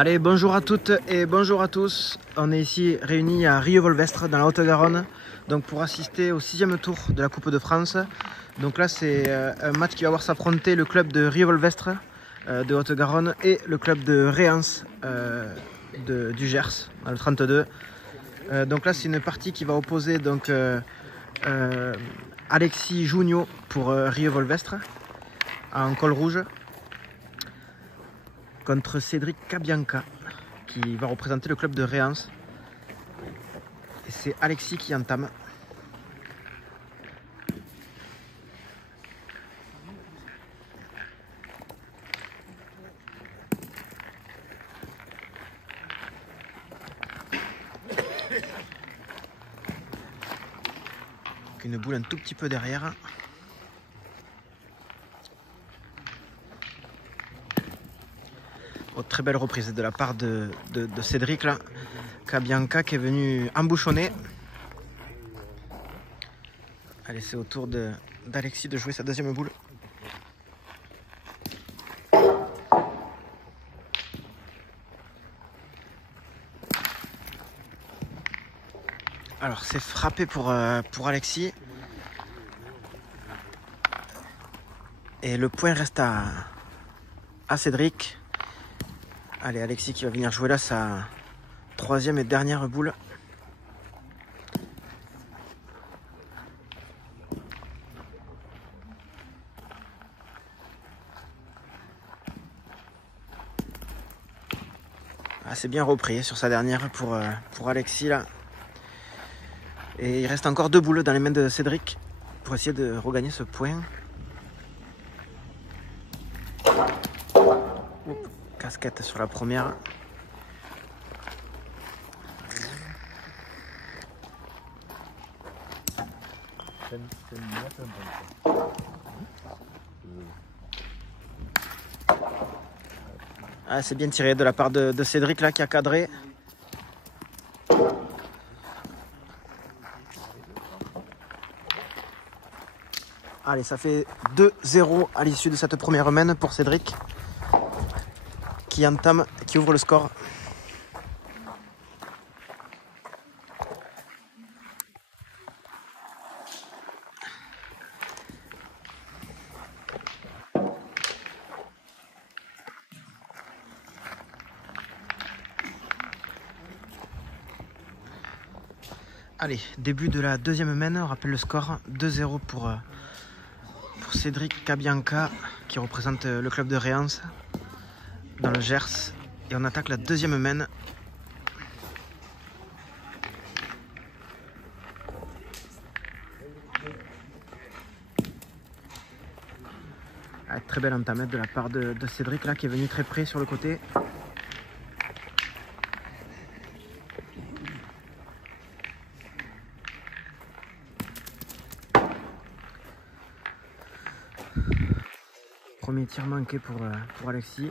Allez, bonjour à toutes et bonjour à tous. On est ici réunis à Rieux-Volvestre dans la Haute-Garonne, donc pour assister au 6e tour de la Coupe de France. Donc là, c'est un match qui va voir s'affronter le club de Rieux-Volvestre de Haute-Garonne et le club de Réans du Gers, dans le 32. Donc là, c'est une partie qui va opposer donc Alexis Junio pour Rieux-Volvestre en col rouge contre Cédric Cabianca qui va représenter le club de Réans. Et c'est Alexis qui entame. Une boule un tout petit peu derrière. Oh, très belle reprise de la part de Cédric là. Cabianca qui est venu embouchonner. Allez, c'est au tour d'Alexis de jouer sa deuxième boule. Alors c'est frappé pour Alexis. Et le point reste à Cédric. Allez, Alexis qui va venir jouer là sa troisième et dernière boule. Ah, c'est bien repris sur sa dernière pour Alexis là. Et il reste encore deux boules dans les mains de Cédric pour essayer de regagner ce point. Casquette sur la première. Ah, c'est bien tiré de la part de Cédric là qui a cadré. Allez, ça fait 2-0 à l'issue de cette première main pour Cédric qui ouvre le score. Allez, début de la deuxième main, on rappelle le score 2-0 pour Cédric Cabianca qui représente le club de Réans dans le Gers. Et on attaque la deuxième main. Ah, très belle entamette de la part de Cédric là qui est venu très près sur le côté. Premier tir manqué pour Alexis.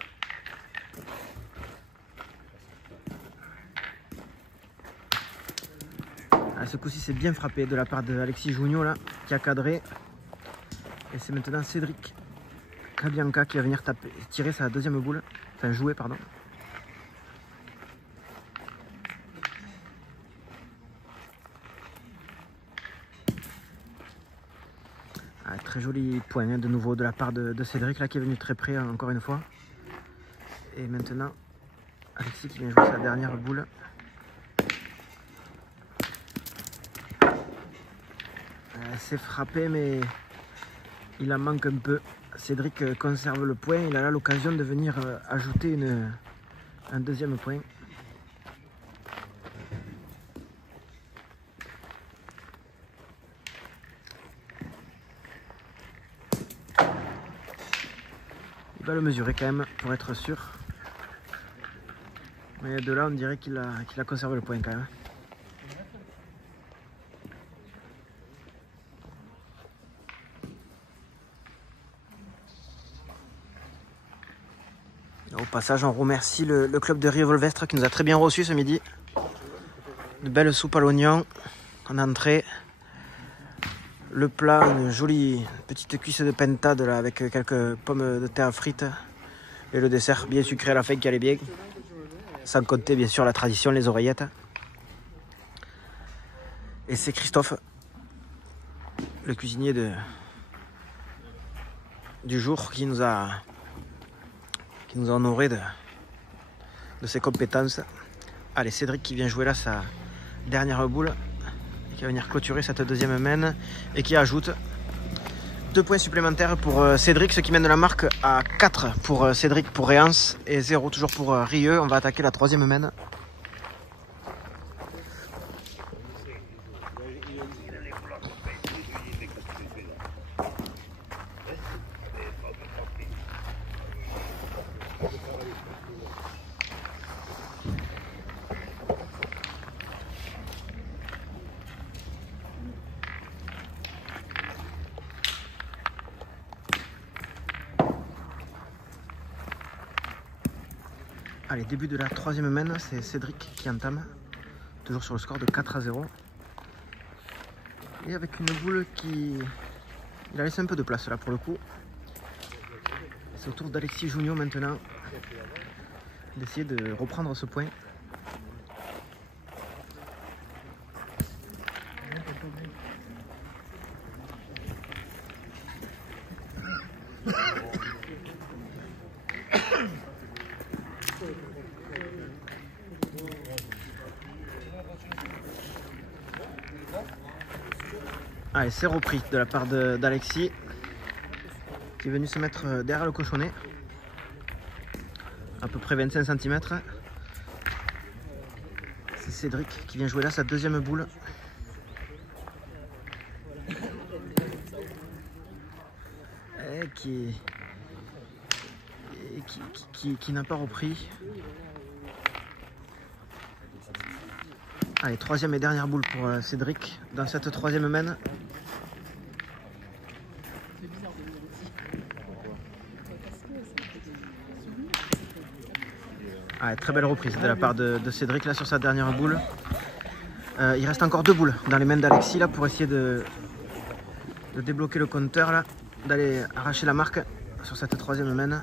Ah, ce coup-ci c'est bien frappé de la part de Alexis Junio là qui a cadré. Et c'est maintenant Cédric Cabianca qui va venir tirer sa deuxième boule. Enfin jouer pardon. Ah, très joli point de nouveau de la part de Cédric là qui est venu très près encore une fois. Et maintenant Alexis qui vient jouer sa dernière boule. C'est frappé mais il en manque un peu. Cédric conserve le point. Il a là l'occasion de venir ajouter un deuxième point. Il va le mesurer quand même pour être sûr. Mais de là on dirait qu'il a conservé le point quand même. Au passage, on remercie le club de Rieux-Volvestre qui nous a très bien reçus ce midi. De belles soupes à l'oignon en entrée. Le plat, une jolie petite cuisse de pentade là, avec quelques pommes de terre frites. Et le dessert bien sucré à la fin qui allait bien. sans compter bien sûr la tradition, les oreillettes. Et c'est Christophe, le cuisinier du jour, qui nous a honoré de ses compétences. Allez, Cédric qui vient jouer là sa dernière boule, et qui va venir clôturer cette deuxième main et qui ajoute 2 points supplémentaires pour Cédric, ce qui mène la marque à 4 pour Cédric pour Réance et 0 toujours pour Rieux. On va attaquer la troisième main. Allez, début de la troisième main, c'est Cédric qui entame, toujours sur le score de 4-0. Et avec une boule qui... Il a laissé un peu de place là pour le coup. C'est au tour d'Alexis Junio maintenant d'essayer de reprendre ce point. Allez, c'est repris de la part d'Alexis qui est venu se mettre derrière le cochonnet, à peu près 25 cm. C'est Cédric qui vient jouer là sa deuxième boule. Et qui n'a pas repris. Allez, troisième et dernière boule pour Cédric dans cette troisième main. Allez, très belle reprise de la part de Cédric là sur sa dernière boule. Il reste encore 2 boules dans les mains d'Alexis là pour essayer de débloquer le compteur là, d'aller arracher la marque sur cette troisième main.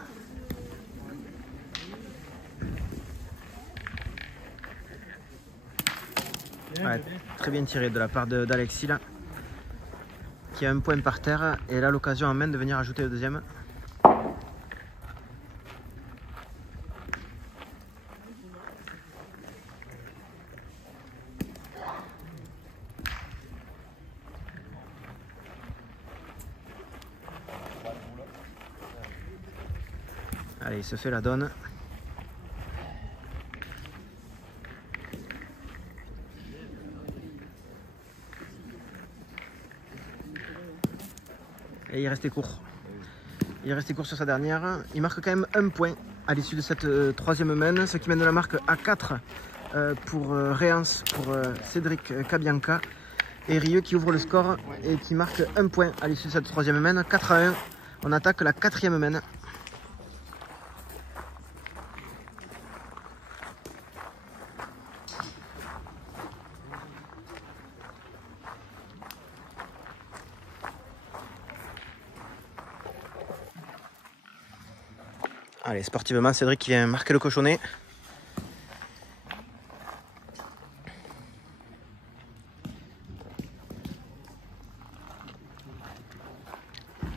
Ouais, très bien tiré de la part d'Alexis là, qui a un point par terre et là l'occasion en main de venir ajouter le deuxième. Allez, il se fait la donne. Et il restait court. Il est resté court sur sa dernière. Il marque quand même 1 point à l'issue de cette troisième main, ce qui mène la marque à 4 pour Réance, pour Cédric Cabianca. Et Rieux qui ouvre le score et qui marque 1 point à l'issue de cette troisième main. 4-1. On attaque la quatrième main. Allez, sportivement, Cédric qui vient marquer le cochonnet.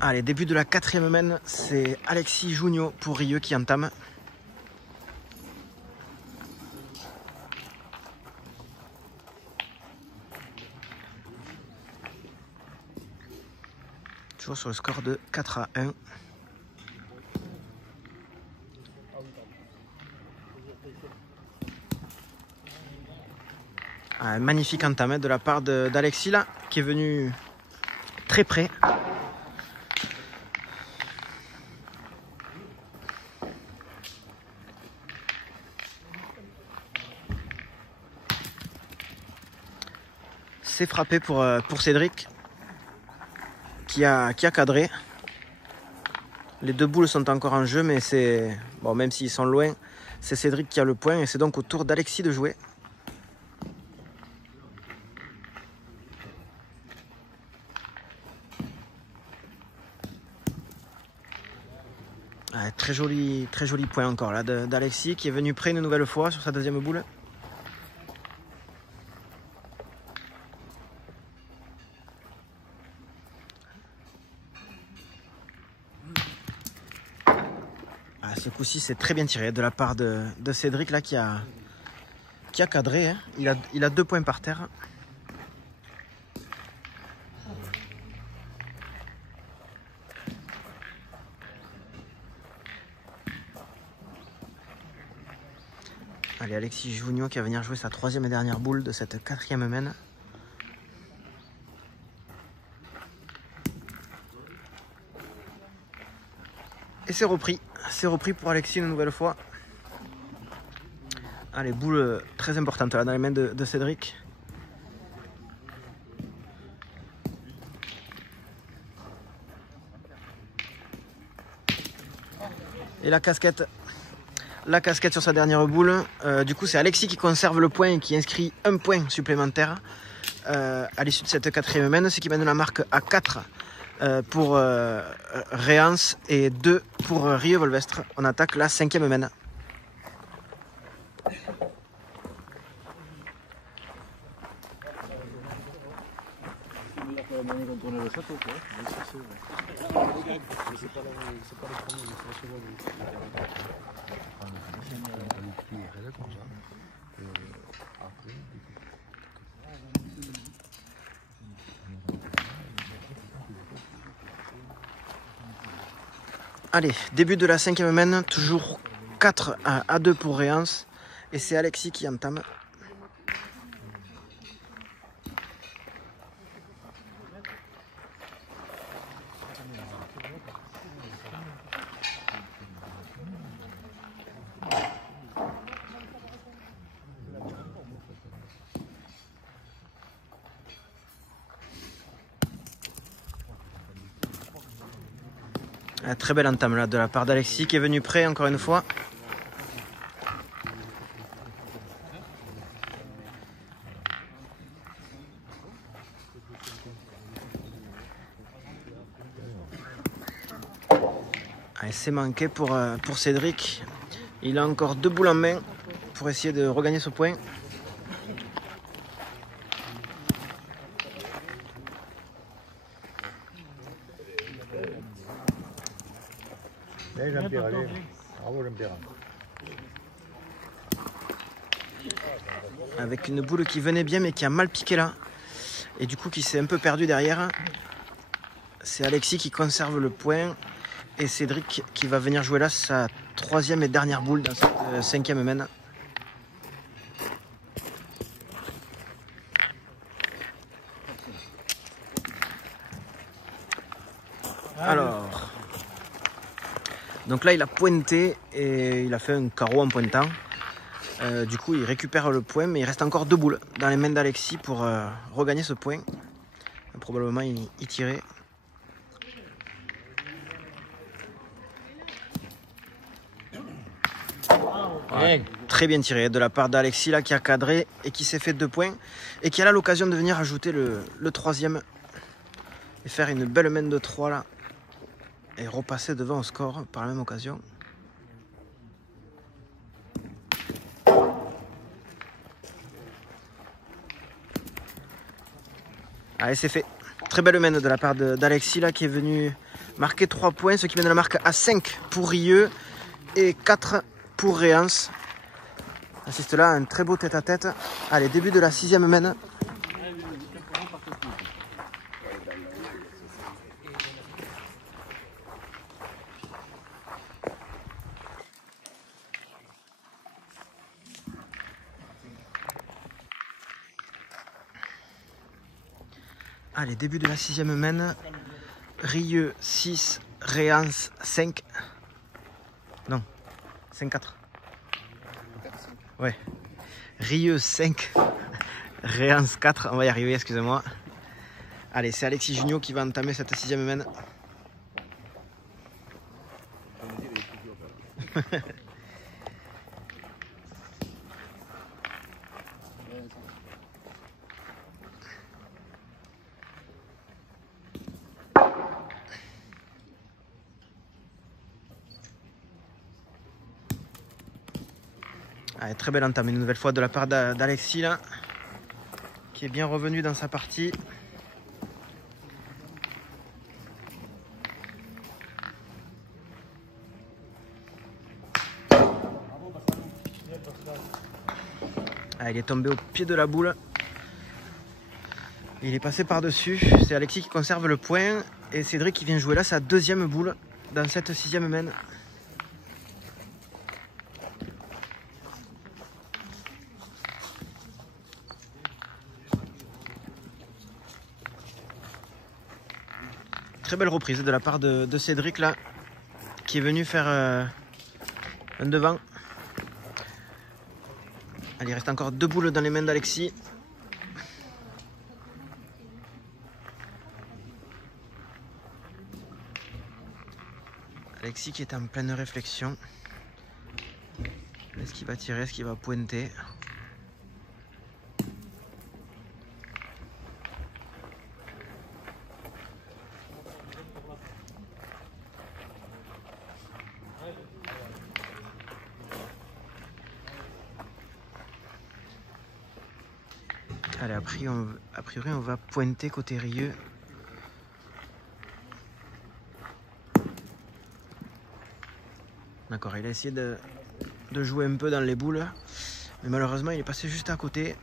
Allez, début de la quatrième main, c'est Alexis Junio pour Rieux qui entame. Toujours sur le score de 4-1. Un magnifique entame de la part d'Alexis là, qui est venu très près. C'est frappé pour Cédric qui a cadré. Les 2 boules sont encore en jeu, mais c'est bon, même s'ils sont loin, c'est Cédric qui a le point et c'est donc au tour d'Alexis de jouer. Ah, très joli point encore là d'Alexis qui est venu près une nouvelle fois sur sa deuxième boule. Ah, ce coup-ci c'est très bien tiré de la part de Cédric là qui a cadré. Hein. Il a 2 points par terre. Allez, Alexis Junio qui va venir jouer sa 3e et dernière boule de cette 4e main. Et c'est repris pour Alexis une nouvelle fois. Allez, boule très importante là dans les mains de Cédric. Et la casquette sur sa dernière boule. Du coup, c'est Alexis qui conserve le point et qui inscrit un point supplémentaire à l'issue de cette 4e main, ce qui mène la marque à 4 pour Réance et 2 pour Rieux-Volvestre. On attaque la 5e main. Allez, début de la 5e main, toujours 4 à 2 pour Réance. Et c'est Alexis qui entame. Très belle entame là de la part d'Alexis qui est venu prêt encore une fois. C'est manqué pour Cédric. Il a encore 2 boules en main pour essayer de regagner ce point. Avec une boule qui venait bien mais qui a mal piqué là. Et du coup qui s'est un peu perdu derrière. C'est Alexis qui conserve le point. Et Cédric qui va venir jouer là sa 3e et dernière boule dans cette 5e main. Alors, donc là il a pointé et il a fait un carreau en pointant. Du coup il récupère le point mais il reste encore 2 boules dans les mains d'Alexis pour regagner ce point. Probablement y tirer. Ouais, très bien tiré de la part d'Alexis là qui a cadré et qui s'est fait 2 points et qui a là l'occasion de venir ajouter le 3e et faire une belle main de 3 là et repasser devant au score par la même occasion. Allez, c'est fait. Très belle main de la part d'Alexis là qui est venu marquer 3 points, ce qui mène la marque à 5 pour Rieux et 4 pour Réance. Assiste là un très beau tête-à-tête. Allez, début de la 6e main. Allez, début de la 6e main. Rieux 6, Réance 5. Non, 5-4. Ouais. Rieux 5, Réance 4. On va y arriver, excusez-moi. Allez, c'est Alexis Junio qui va entamer cette 6e main. Allez, très belle entame une nouvelle fois de la part d'Alexis là, qui est bien revenu dans sa partie. Ah, il est tombé au pied de la boule. Il est passé par-dessus. C'est Alexis qui conserve le point. Et Cédric qui vient jouer là sa deuxième boule dans cette 6e main. Très belle reprise de la part de Cédric là, qui est venu faire un devant. Allez, il reste encore 2 boules dans les mains d'Alexis. Alexis qui est en pleine réflexion. Est-ce qu'il va tirer? Est-ce qu'il va pointer? Allez, a priori on va pointer côté Rieux. D'accord, il a essayé de jouer un peu dans les boules, mais malheureusement il est passé juste à côté.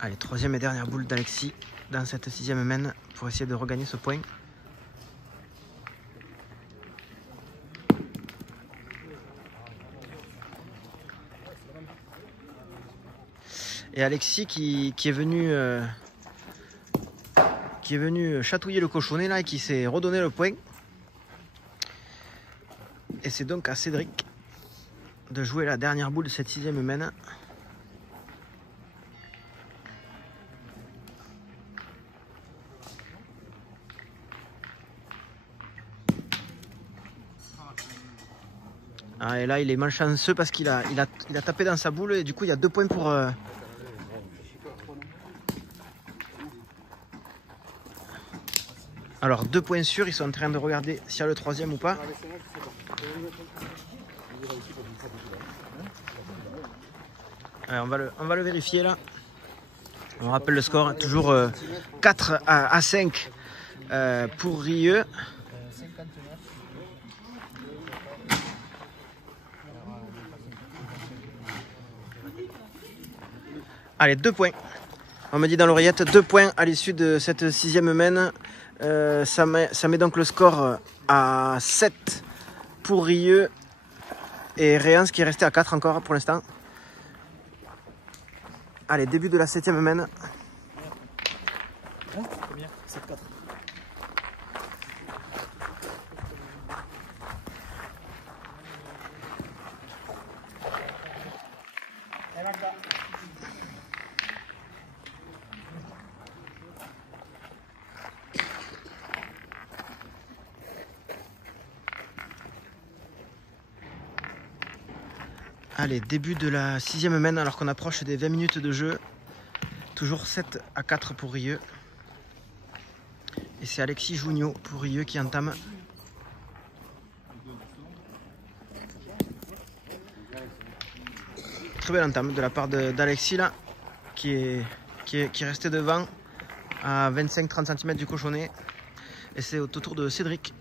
Allez, 3e et dernière boule d'Alexis dans cette 6e main pour essayer de regagner ce point. Et Alexis qui est venu chatouiller le cochonnet là et qui s'est redonné le point. Et c'est donc à Cédric de jouer la dernière boule de cette 6e main. Ah, et là il est malchanceux parce qu'il a tapé dans sa boule et du coup il y a 2 points pour... Alors 2 points sûrs, ils sont en train de regarder s'il y a le 3e ou pas. Alors, on va le vérifier là. On rappelle le score, toujours 4 à 5 pour Rieux. Allez, 2 points. On me dit dans l'oreillette 2 points à l'issue de cette 6e main. Ça met donc le score à 7 pour Rieux et Réans qui est resté à 4 encore pour l'instant. Allez, début de la 7e main. Combien? 7-4. Allez, début de la 6e main alors qu'on approche des 20 minutes de jeu. Toujours 7 à 4 pour Rieux. Et c'est Alexis Jougnot pour Rieux qui entame. Très belle entame de la part d'Alexis là, qui est resté devant à 25-30 cm du cochonnet. Et c'est au tour de Cédric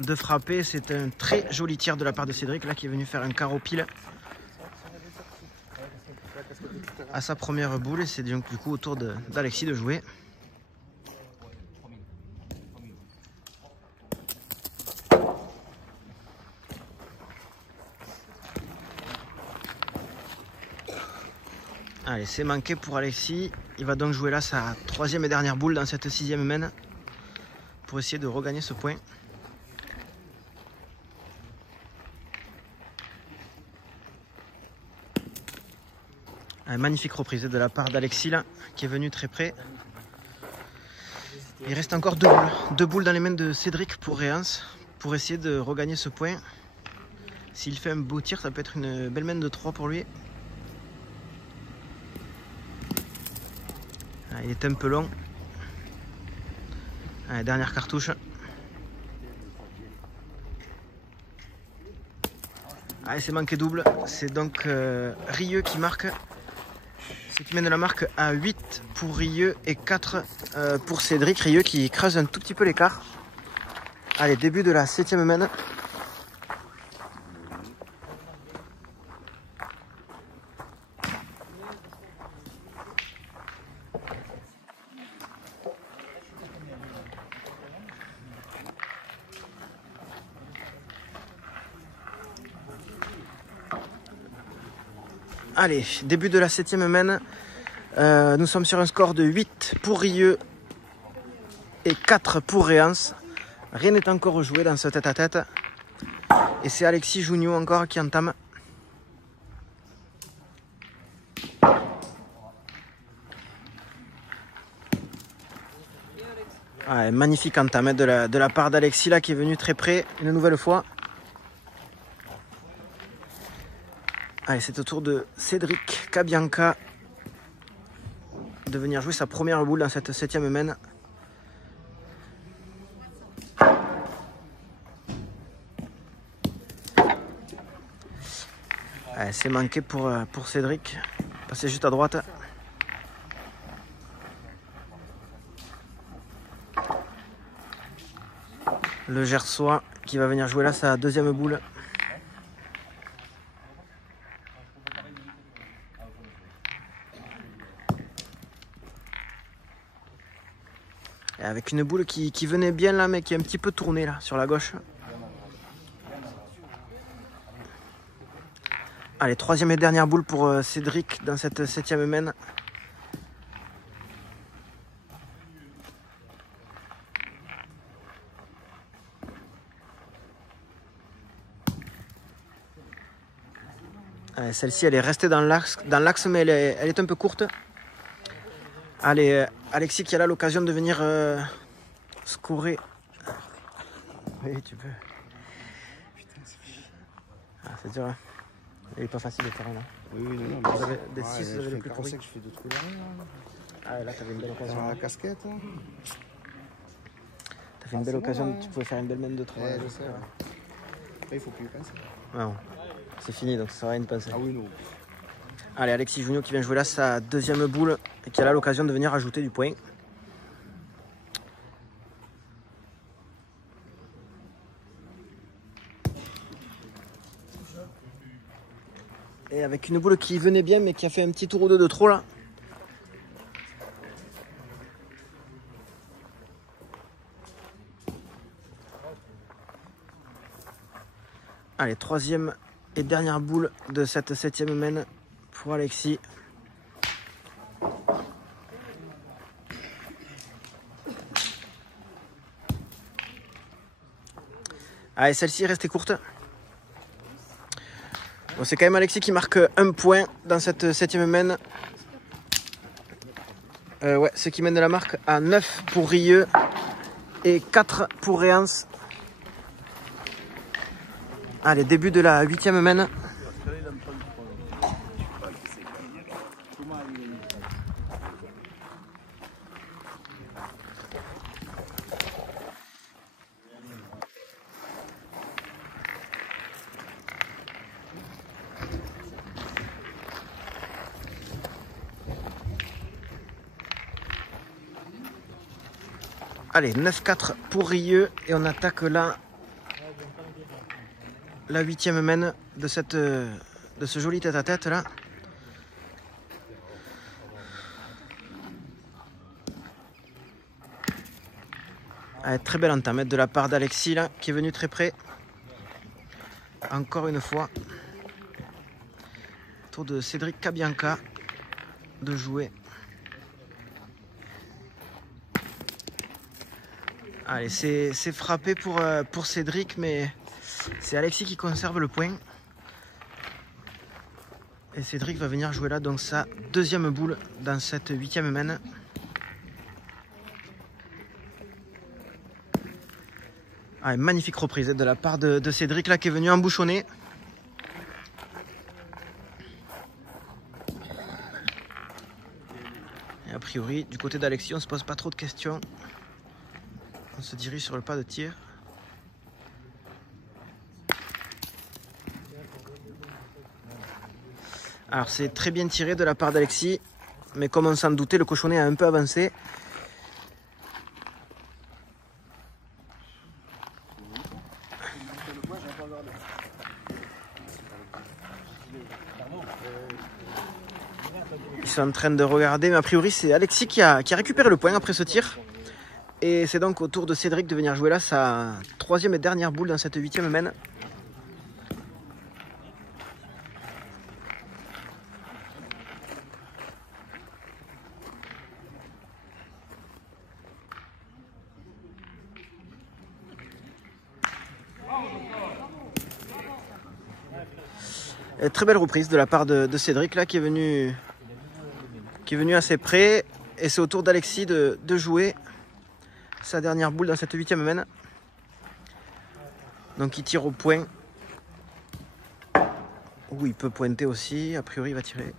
de frapper. C'est un très joli tir de la part de Cédric là qui est venu faire un carreau pile à sa première boule. Et c'est donc du coup au tour d'Alexis de jouer. Allez, c'est manqué pour Alexis. Il va donc jouer là sa 3e et dernière boule dans cette 6e main pour essayer de regagner ce point. Une magnifique reprise de la part d'Alexis là, qui est venu très près. Il reste encore 2 boules. 2 boules dans les mains de Cédric pour Réans, pour essayer de regagner ce point. S'il fait un beau tir, ça peut être une belle main de 3 pour lui. Il est un peu long. Allez, dernière cartouche. Allez, c'est manqué double. C'est donc Rieux qui marque. Ce qui mène la marque à 8 pour Rieux et 4 pour Cédric. Rieux qui creuse un tout petit peu l'écart. Allez, début de la 7e main. Allez, début de la 7e main. Nous sommes sur un score de 8 pour Rieux et 4 pour Réance. Rien n'est encore joué dans ce tête-à-tête. Et c'est Alexis Jougnot encore qui entame. Ouais, magnifique entame de la part d'Alexis là qui est venu très près une nouvelle fois. Allez, c'est au tour de Cédric Cabianca de venir jouer sa première boule dans cette 7e main. C'est manqué pour Cédric. Passer juste à droite. Le Gersois qui va venir jouer là sa deuxième boule. Et avec une boule qui venait bien là, mais qui est un petit peu tournée là sur la gauche. Allez, troisième et dernière boule pour Cédric dans cette 7e main. Celle-ci, elle est restée dans l'axe, mais elle est un peu courte. Allez, Alexis qui a là l'occasion de venir scorer. Oui, tu peux. Ah, c'est dur, hein. Il est pas facile de terrain là. Oui, non, Vous avez des 6, vous avez les plus pourris. que je fais d'autres couleurs. Ah, là, t'avais une belle occasion. Sur la casquette. T'as fait une belle occasion, tu pouvais faire une belle main de 3. Ouais, je sais. Après, il faut plus y penser. Non, c'est fini, donc ça sert à rien de penser. Ah oui, non. Allez, Alexis Jougnot qui vient jouer là sa deuxième boule et qui a là l'occasion de venir ajouter du point. Et avec une boule qui venait bien mais qui a fait un petit tour ou deux de trop là. Allez, troisième et dernière boule de cette 7e main pour Alexis. Allez, celle-ci est restée courte. Bon, c'est quand même Alexis qui marque un point dans cette 7e main. Ouais, ce qui mène la marque à 9 pour Rieux et 4 pour Réance. Allez, début de la 8e main. Allez, 9-4 pour Rieux et on attaque là la 8e main de ce joli tête-à-tête là. Allez, très belle entame de la part d'Alexis là qui est venu très près. Encore une fois. Tour de Cédric Cabianca de jouer. Allez, c'est frappé pour Cédric, mais c'est Alexis qui conserve le point. Et Cédric va venir jouer là donc sa deuxième boule dans cette 8e main. Allez, magnifique reprise de la part de Cédric là qui est venu embouchonner. Et priori, du côté d'Alexis, on ne se pose pas trop de questions. On se dirige sur le pas de tir. Alors c'est très bien tiré de la part d'Alexis, mais comme on s'en doutait, le cochonnet a un peu avancé. Ils sont en train de regarder, mais a priori c'est Alexis qui a récupéré le point après ce tir. Et c'est donc au tour de Cédric de venir jouer là sa troisième et dernière boule dans cette huitième main. Et très belle reprise de la part de Cédric là qui est venu assez près. Et c'est au tour d'Alexis de jouer sa dernière boule dans cette huitième main. Donc il tire au point. Où il peut pointer aussi. A priori il va tirer.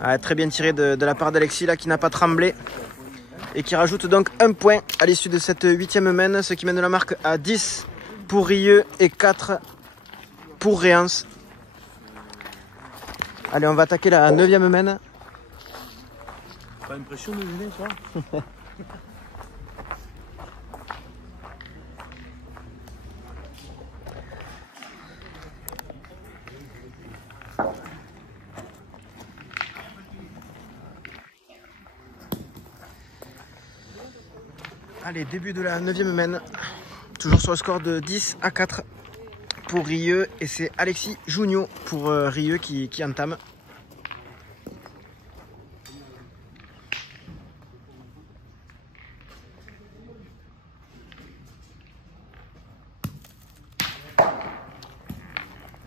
Ah, très bien tiré de la part d'Alexis là qui n'a pas tremblé. Et qui rajoute donc un point à l'issue de cette huitième main. Ce qui mène la marque à 10 pour Rieux et 4 pour Réance. Allez, on va attaquer la 9e main. Pas l'impression de venir, ça? Allez, début de la 9e main. Toujours sur le score de 10-4 pour Rieux. Et c'est Alexis Junio pour Rieux qui entame.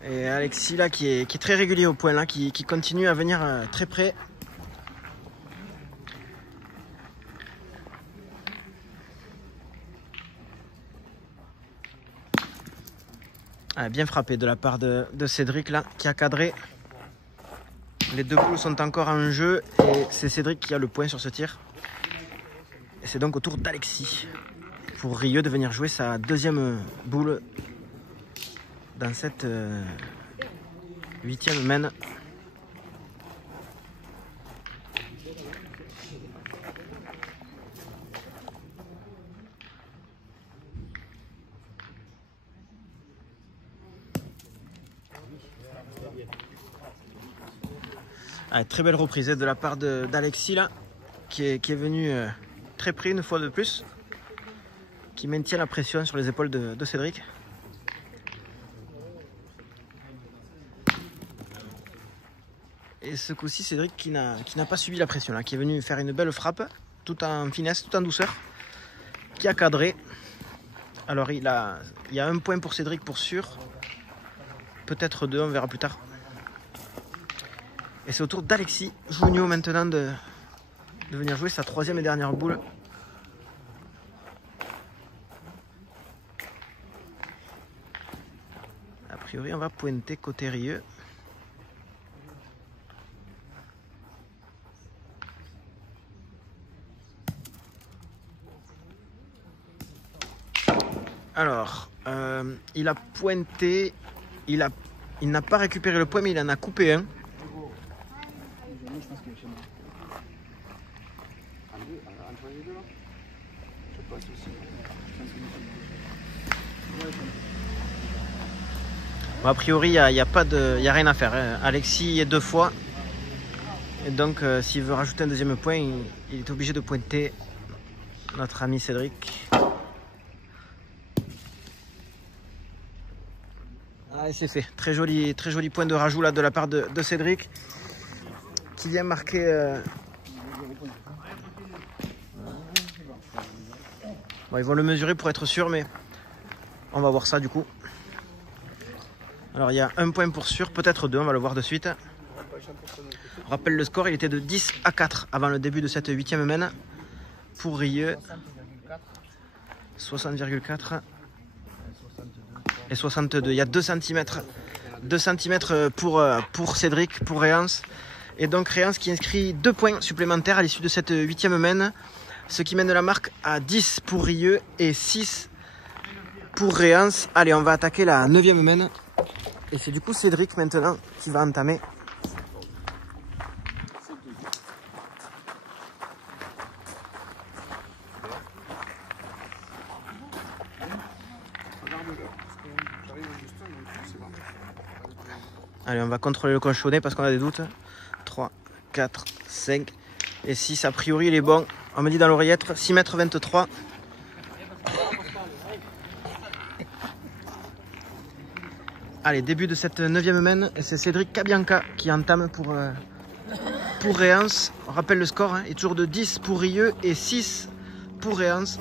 Et Alexis là qui est très régulier au point là, qui continue à venir très près. Ah, bien frappé de la part de Cédric là, qui a cadré. Les deux boules sont encore en jeu et c'est Cédric qui a le point sur ce tir. Et c'est donc au tour d'Alexis pour Rieux de venir jouer sa deuxième boule dans cette huitième main. Ah, très belle reprise de la part d'Alexis là, qui est venu très près une fois de plus, qui maintient la pression sur les épaules de Cédric. Et ce coup-ci, Cédric qui n'a pas subi la pression là, qui est venu faire une belle frappe, tout en finesse, tout en douceur, qui a cadré. Alors il y a un point pour Cédric pour sûr, peut-être deux, on verra plus tard. Et c'est au tour d'Alexis Junio maintenant de venir jouer sa troisième et dernière boule. A priori, on va pointer côté Rieux. Alors, il a pointé, il n'a pas récupéré le point, mais il en a coupé un. Bon, a priori, il n'y a rien à faire. Hein. Alexis est deux fois. Et donc, s'il veut rajouter un deuxième point, il est obligé de pointer notre ami Cédric. Ah, et c'est fait. Très joli point de rajout là, de la part de Cédric. Qui vient marquer... Bon, ils vont le mesurer pour être sûr, mais on va voir ça du coup. Alors il y a un point pour sûr, peut-être deux, on va le voir de suite. On rappelle le score, il était de 10-4 avant le début de cette huitième main. Pour Rieux, 60,4 et 62. Il y a 2 cm 2 cm pour Cédric, pour Réance. Et donc Réance qui inscrit 2 points supplémentaires à l'issue de cette 8e main. Ce qui mène la marque à 10 pour Rieux et 6 pour Réance. Allez, on va attaquer la 9e main. Et c'est du coup Cédric maintenant qui va entamer. Allez, on va contrôler le cochonnet parce qu'on a des doutes. 3, 4, 5 et 6. A priori, il est bon. On me dit dans l'oreillette 6,23 m. Allez, début de cette 9e main. Et c'est Cédric Cabianca qui entame pour Réance. On rappelle le score, hein, est toujours de 10 pour Rieux et 6 pour Réance.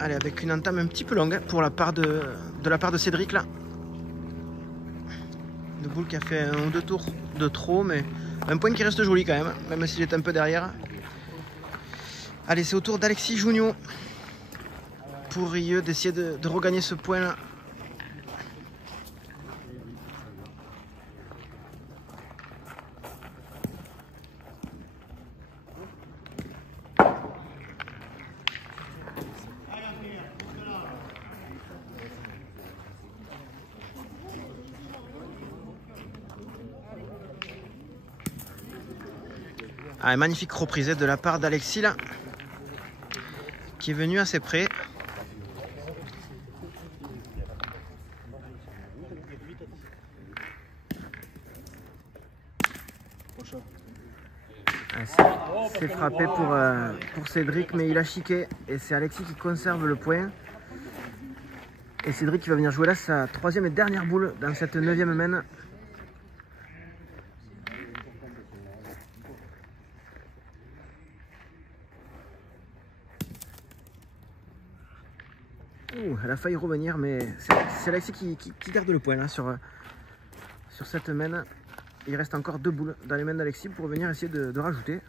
Allez, avec une entame un petit peu longue pour la part de la part de Cédric là. Une boule qui a fait 1 ou 2 tours de trop, mais un point qui reste joli quand même s'il est un peu derrière. Allez, c'est au tour d'Alexis Junio pour Rieux d'essayer de regagner ce point là. Ah, magnifique reprise de la part d'Alexis là, qui est venu assez près. C'est frappé pour Cédric, mais il a chiqué et c'est Alexis qui conserve le point. Et Cédric qui va venir jouer là sa 3e et dernière boule dans cette 9e main. Elle a failli revenir, mais c'est Alexis qui garde le point là sur cette main. Il reste encore 2 boules dans les mains d'Alexis pour venir essayer de rajouter.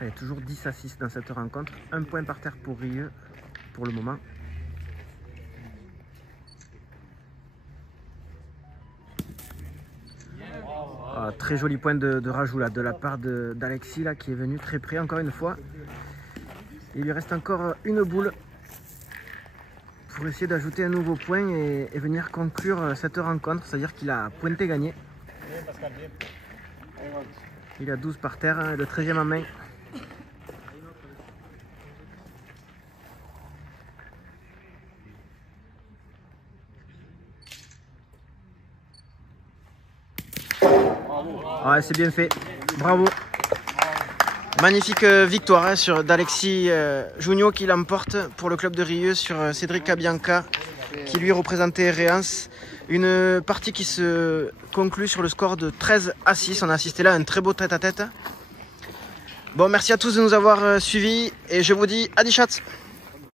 Allez, toujours 10 à 6 dans cette rencontre. 1 point par terre pour Rieux pour le moment. Ah, très joli point de rajout là, de la part d'Alexis là, qui est venu très près encore une fois. Il lui reste encore une boule pour essayer d'ajouter un nouveau point et venir conclure cette rencontre. C'est-à-dire qu'il a pointé gagné. Il a 12 par terre, hein, le 13e en main. Ouais, c'est bien fait, bravo. Magnifique victoire hein, d'Alexis Junio qui l'emporte pour le club de Rieux sur Cédric Cabianca qui lui représentait Réance. Une partie qui se conclut sur le score de 13 à 6. On a assisté là à un très beau tête-à-tête. Bon, merci à tous de nous avoir suivis et je vous dis à 10 chats.